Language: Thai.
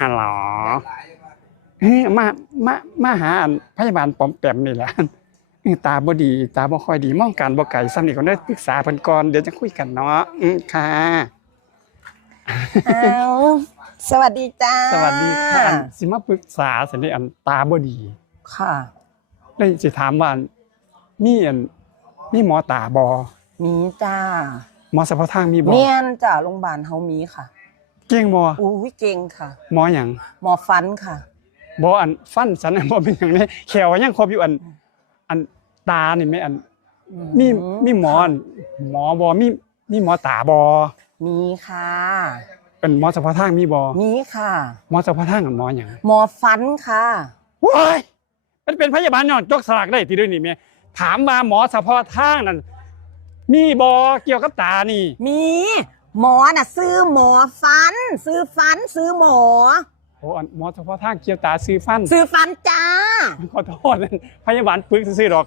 ฮัลโหลมาหาพยาบาลปอมแปมนี่แหละตาบ่ดีตาบ่ค่อยดีมองการบ่ไกลซ้ำนี่ก็ได้ปรึกษาเพิ่นก่อนเดี๋ยวจะคุยกันเนาะค่ะเอาสวัสดีจ้าสวัสดีค่ะสิมาปรึกษาสินี่ตาบ่ดีค่ะเลยสิถามว่ามีมีหมอตาบ่มีจ้าหมอเฉพาะทางมีบ่เมียนจ้าโรงพยาบาลเฮามีค่ะเก่งบ่ อุ้ยเก่งค่ะหมอหยังหมอฟันค่ะบ่ฟันฉันบ่เป็นหยังนี่แขวยังครบอยู่ตานี่แม่มีหมอบ่มีหมอตาบ่มีค่ะเป็นหมอเฉพาะทางมีบ่มีค่ะหมอเฉพาะทางกับหมอหยังหมอฟันค่ะว้ายมันเป็นพยาบาลย้อนจกสลักได้ติเด้อนี่แม่ถามว่าหมอเฉพาะทางนั่นมีบ่เกี่ยวกับตานี่มีหมอน่ะซื้อหมอฟันซื้อฟันซื้อหมอโอ้หมอเฉพาะทางเกี่ยวตาซื้อฟันซื้อฟันจ้าขอโทษพยาบาลปึกซื่อๆดอก